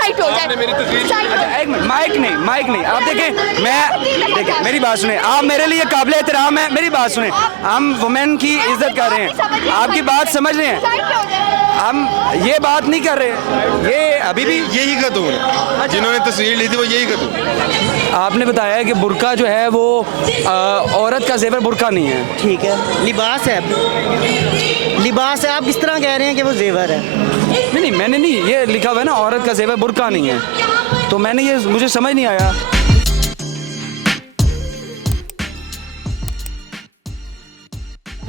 Side हो जाए। एक मिनट, माइक नहीं, आप देखें, मैं देखें, मेरी बात सुने, आप मेरे लिए काबिल एहतराम है, मेरी बात सुने, हम वुमेन की इज्जत कर रहे हैं, आपकी बात समझ रहे हैं, हम ये बात नहीं कर रहे, ये अभी भी यही खातून है जिन्होंने तस्वीर ली थी, वो यही खातून। आपने बताया है कि बुर्का जो है वो औरत का जेवर बुर्का नहीं है। ठीक है, लिबास है, लिबास है। आप किस तरह कह रहे हैं कि वो जेवर है? नहीं, मैंने नहीं, ये लिखा हुआ है ना, औरत का जेवर बुर्का नहीं है, तो मैंने ये, मुझे समझ नहीं आया।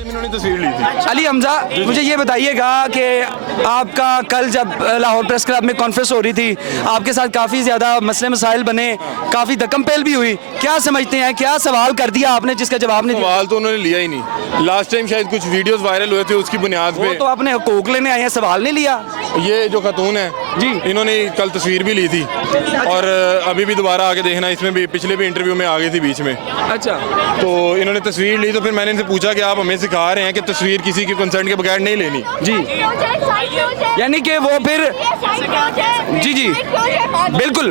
इन्होंने तस्वीर ली थी। अली हमजा, मुझे ये बताइएगा कि आपका कल जब लाहौर प्रेस क्लब में कॉन्फ्रेंस हो रही थी, आपके साथ काफ़ी ज़्यादा मसले मसाइल बने, काफ़ी धक्कम पेल भी हुई, क्या समझते हैं, क्या सवाल कर दिया आपने जिसका जवाब नहीं दिया? सवाल तो उन्होंने लिया ही नहीं। लास्ट टाइम शायद कुछ वीडियोस वायरल हुए थे, उसकी बुनियाद वो पे तो अपने हुकूक लेने आए हैं, सवाल नहीं लिया। ये जो खातून है जी, इन्होंने कल तस्वीर भी ली थी और अभी भी दोबारा आके देखना, इसमें भी पिछले भी इंटरव्यू में आ गई थी बीच में। अच्छा, तो इन्होंने तस्वीर ली, तो फिर मैंने इनसे पूछा कि आप हमें सिखा रहे हैं कि तस्वीर किसी के कंसर्न के बगैर नहीं लेनी। जी, यानी कि वो फिर जी बिल्कुल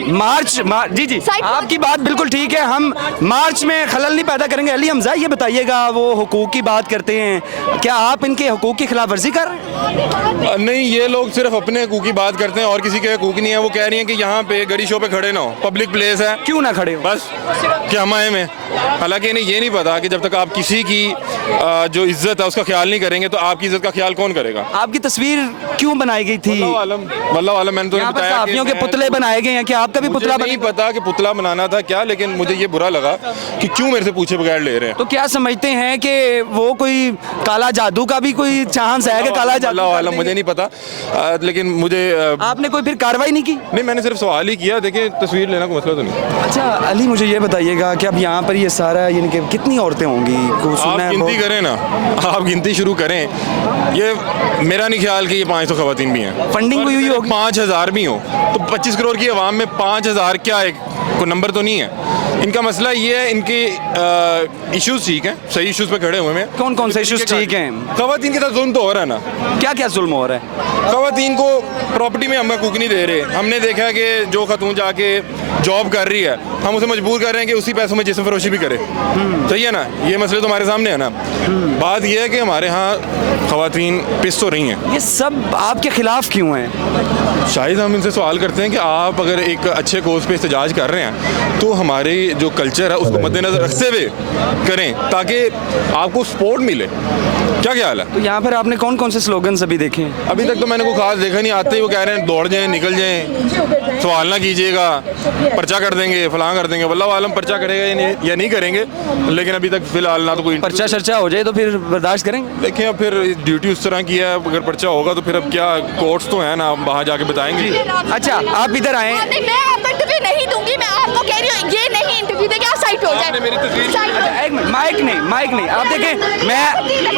जी आपकी बात बिल्कुल ठीक है, हम मार्च में खलल नहीं पैदा करेंगे। अली हमजा, ये बताइएगा, वो हुकूक की बात करते हैं, क्या आप इनके हुकूक की खिलाफ वर्जी कर रहे हैं? नहीं, ये लोग सिर्फ अपने हकूक की बात करते हैं और किसी के हकूक नहीं है। वो कह रही हैं कि यहाँ पे गड़ी शो पे खड़े ना हो, पब्लिक प्लेस है, क्यों ना खड़े हो? बस क्या हमारे में। हालांकि इन्हें ये नहीं पता कि जब तक आप किसी की जो इज्जत है उसका ख्याल नहीं करेंगे तो आपकी इज्जत का ख्याल कौन करेगा। आपकी तस्वीर क्यों बनाई गई थी? वल्लाह आलम, मैंने तो यहाँ पर बताया सहाफियों के पुतले बनाए गए हैं, क्या आपका भी पुतला नहीं पता कि पुतला बनाना था क्या, लेकिन मुझे ये बुरा लगा कि क्यों मेरे से पूछे बगैर ले रहे हैं। तो क्या समझते हैं कि वो कोई काला जादू का भी कोई चांस है कि काला जादू? वल्लाह आलम, मुझे नहीं पता, लेकिन मुझे आपने कोई फिर कार्रवाई नहीं की? नहीं, मैंने सिर्फ सवाल ही किया। देखिए, तस्वीर लेना कोई मसला तो नहीं। अच्छा अली, मुझे ये बताइएगा कि अब यहाँ पर ये सारा यानी कि कितनी औरतें होंगी? आप गिनती करें ना, आप गिनती शुरू करें। ये मेरा नहीं ख्याल कि ये 500 खवातीन भी हैं। फंडिंग हुई होगी, 5000 भी हो तो 25 करोड़ की आवाम में 5000 क्या एक कोई नंबर तो नहीं है। इनका मसला ये है, इनके इश्यूज ठीक हैं, सही इश्यूज पे खड़े हुए हैं। कौन कौन से इश्यूज ठीक हैं? खवातीन के साथ जुल्म तो हो रहा है ना। क्या क्या जुल्म हो रहा है? खवातीन को प्रॉपर्टी में हम हकूक नहीं दे रहे। हमने देखा है कि जो खातून जाके जॉब कर रही है, हम उसे मजबूर कर रहे हैं कि उसी पैसों में जिस्म फरोशी भी करे। सही है ना, ये मसले तो हमारे सामने है ना। बात यह है कि हमारे यहाँ खवातीन पिस तो रही हैं। ये सब आपके खिलाफ क्यों है? शायद हम इनसे सवाल करते हैं कि आप अगर एक अच्छे कोर्स पे एहतजाज कर रहे हैं तो हमारे जो कल्चर है उसको मद्देनजर रखते हुए करें ताकि आपको सपोर्ट मिले। क्या ख्याल है? तो यहाँ पर आपने कौन कौन से स्लोगन्स अभी देखे हैं? अभी तक तो मैंने कोई खास देखा नहीं। आते ही वो कह रहे हैं दौड़ जाएं, निकल जाएं, सवाल ना कीजिएगा, पर्चा कर देंगे, फलां कर देंगे। वल्लाह आलम पर्चा करेगा या नहीं करेंगे, लेकिन अभी तक फिलहाल ना तो कोई पर्चा शर्चा हो जाए तो फिर बर्दाश्त करेंगे। देखिए, अब फिर ड्यूटी उस तरह की है, अगर पर्चा होगा तो फिर अब क्या, कोर्ट्स तो है ना, वहाँ जाके बताएंगे। अच्छा, आप इधर आए। मैं आपको इंटरव्यू नहीं दूंगी, मैं आपको कह रही हूँ ये नहीं इंटरव्यू देंगे, आप साइड हो जाए। एक मिनट, माइक नहीं, आप देखें, मैं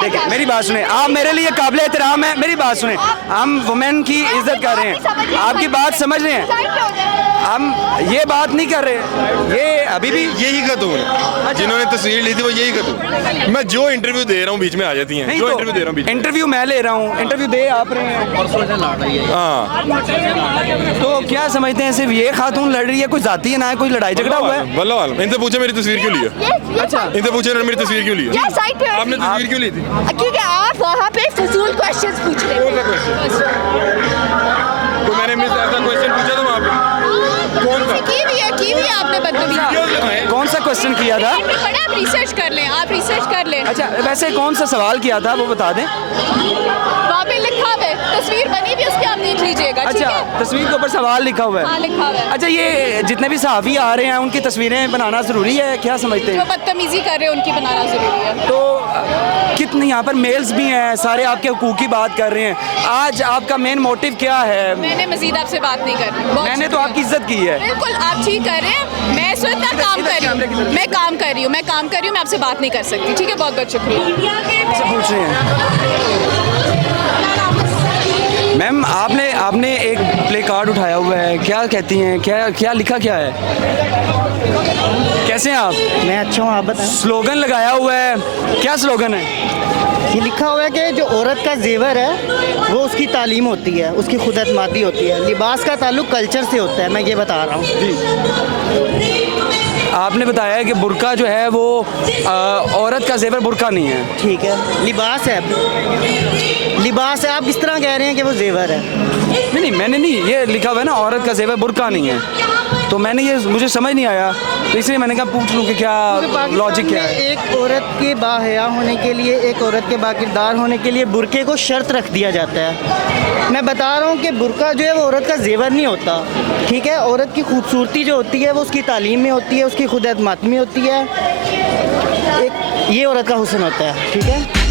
देखें, मेरी बात सुने, आप मेरे लिए काबिल एहतराम है, मेरी बात सुने, हम वुमेन की इज्जत कर रहे हैं, आपकी बात समझ रहे हैं, हम ये बात नहीं कर रहे, ये अभी भी यही खातून है जिन्होंने तस्वीर ली थी, वो यही खातून। मैं जो इंटरव्यू दे रहा हूँ बीच में आ जाती हैं। जो इंटरव्यू दे रहा हूँ, इंटरव्यू मैं ले रहा हूँ, इंटरव्यू दे आप रहे हैं। हाँ, तो क्या समझते हैं, सिर्फ ये खातून लड़ रही है, कोई जाती है ना, कोई लड़ाई झगड़ा हुआ है? वल्लाह आलम, इनसे पूछे मेरी तस्वीर क्यों ली है। अच्छा, इनसे पूछे मेरी तस्वीर क्यों ली है। आपने तस्वीर क्यों ली थी? क्योंकि आप वहाँ पे फजूल क्वेश्चंस पूछ रहे कौन सा क्वेश्चन? तो मैंने मिस ऐसा क्वेश्चन पूछा था वहाँ पे? कौन सा? की भी आपने बदतमीजी। कौन सा क्वेश्चन किया था? आप रिसर्च कर लें, आप रिसर्च कर लें। अच्छा, वैसे कौन सा सवाल किया था वो बता दें। वहाँ पे लिखा हुआ है, तस्वीर बनी भी उसकी, आप देख लीजिएगा। अच्छा, तस्वीर के ऊपर सवाल लिखा हुआ है। हाँ, लिखा हुआ है। अच्छा, ये जितने भी सहाफ़ी आ रहे हैं उनकी तस्वीरें बनाना ज़रूरी है, क्या समझते जो हैं? बदतमीजी कर रहे हैं उनकी बनाना जरूरी है। तो कितने यहाँ पर मेल्स भी हैं, सारे आपके हुकूक की बात कर रहे हैं। आज आपका मेन मोटिव क्या है? मैंने मजीद आपसे बात नहीं करनी। मैंने तो आपकी इज्जत की है। बिल्कुल, आप ठीक कर रहे हैं। मैं इस वक्त काम कर रही हूँ, मैं काम कर रही हूँ, मैं आपसे बात नहीं कर सकती। ठीक है, बहुत बहुत शुक्रिया। पूछ रहे हैं मैम, आपने एक प्ले कार्ड कार्ड उठाया हुआ है, क्या कहती हैं, क्या क्या लिखा क्या है? कैसे हैं आप? मैं अच्छा हूँ, आप बताएं। स्लोगन लगाया हुआ है, क्या स्लोगन है? ये लिखा हुआ है कि जो औरत का जेवर है वो उसकी तालीम होती है, उसकी खुद एतमादी होती है। लिबास का ताल्लुक कल्चर से होता है, मैं ये बता रहा हूँ। आपने बताया है कि बुर्का जो है वो औरत का जेवर बुर्का नहीं है। ठीक है, लिबास है। लिबास है, आप किस तरह कह रहे हैं कि वो जेवर है? नहीं नहीं, मैंने नहीं, ये लिखा हुआ है ना औरत का जेवर बुर्का नहीं है, तो मैंने ये मुझे समझ नहीं आया, तो इसलिए मैंने कहा पूछ लूँ कि क्या लॉजिक क्या है। एक औरत के बाहया होने के लिए, एक औरत के बाकिरदार होने के लिए बुरके को शर्त रख दिया जाता है। मैं बता रहा हूँ कि बुरका जो है वो औरत का जेवर नहीं होता, ठीक है। औरत की खूबसूरती जो होती है वो उसकी तालीम में होती है, उसकी खुद एतमादी में होती है। एक ये औरत का हुस्न होता है, ठीक है।